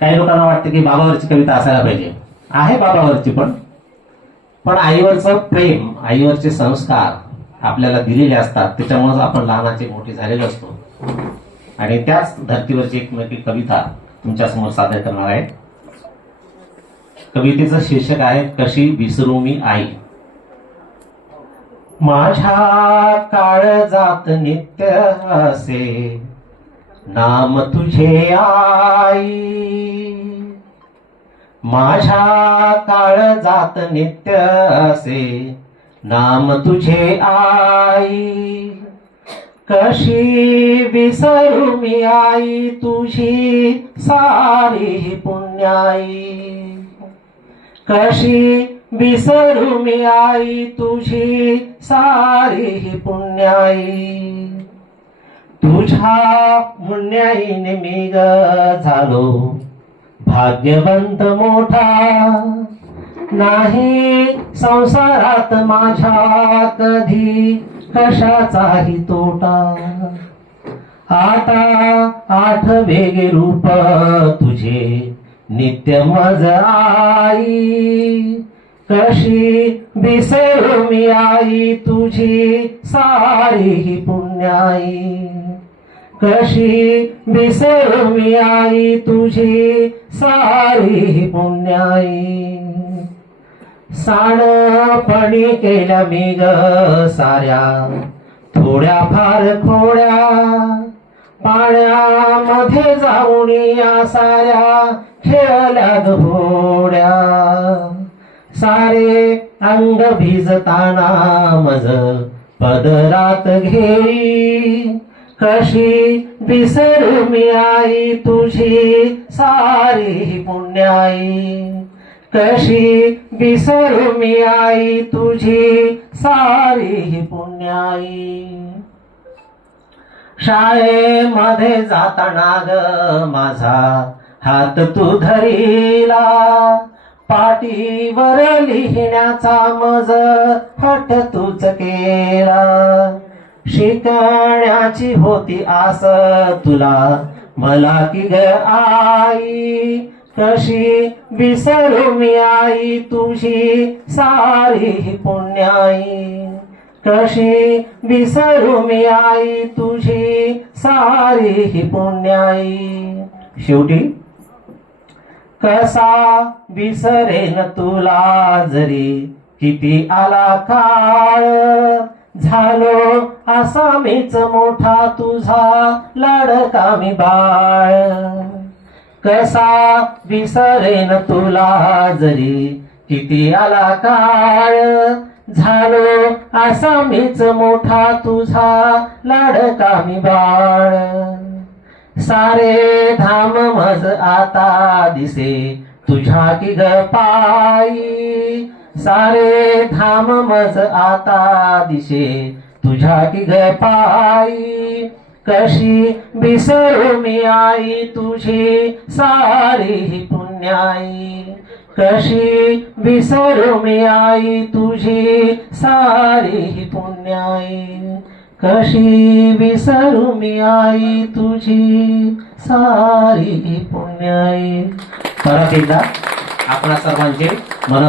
काही लोकांना वाटतं की बाबावरची कविता असायला पाहिजे. आहे बाबावरची पण. पण आईवरचं प्रेम आईवरचे संस्कार आपल्याला दिलेले असतात. त्याच्यामुळेच आपण लहानाचे मोठे झालेलो असतो. आणि त्याच धर्तीवरची एक कविता तुमच्यासमोर सादर करणार आहे. कवितेचं शीर्षक आहे कशी विसरू मी आई? माझ्या काळ जात नित्य असे नाम तुझे आई. माझ्या काळ जात नित्य असे. नाम तुझे आई. कशी विसरू मी आई तुझी सारी पुण्याई. कशी विसरू मी आई तुझी सारी पुण्याई. तुझ्या पुण्याईने मी ग झालो. भाग्यवंत मोठा. नाही संसारात माझ्या कधी कशाचाही तोटा. आता आठ वेगे रूप तुझे. नित्य मज आई. कशी बिसरू मी आई तुझी सारी ही पुण्याई. कशी विसरू आई तुझी सारी पुण्याई? साणपणी केल्या मी ग साऱ्या थोड्या फार खोड्या पाण्यामध्ये जाऊन या साऱ्या खेळल्या घोड्या. सारे अंग भिजताना मज पदरात घेई कशी विसरू मी आई तुझी सारी पुण्याई. कशी विसरू मी आई तुझी सारी पुण्याई. शाळेमध्ये जाताना ग माझा हात तू धरीला. पाठीवर लिहिण्याचा मज हट तूच केला. शिकण्याची होती आस तुला. मला की ग आई कशी विसरू मी आई तुझी सारी पुण्याई. कशी विसरू मी आई तुझी सारी पुण्याई. शेवटी कसा विसरेन तुला जरी किती आला काळ झालो असा मीच मोठा तुझा लाडका मी बाळ. कसा विसरेन तुला जरी किती आला काळ. झालो असा मीच मोठा तुझा लाडका मी बाळ. सारे धाम मज आता दिसे तुझ्या कि ग पायी. सारे धाम मज आता दिसे तुझ्या की ग पायी कशी विसरू मी आई तुझी सारी पुण्याई. कशी विसरू मी आई तुझी सारी पुण्याई. कशी विसरू मी आई तुझी सारी पुण्याई. परत एकदा आपणा सर्वांचे मन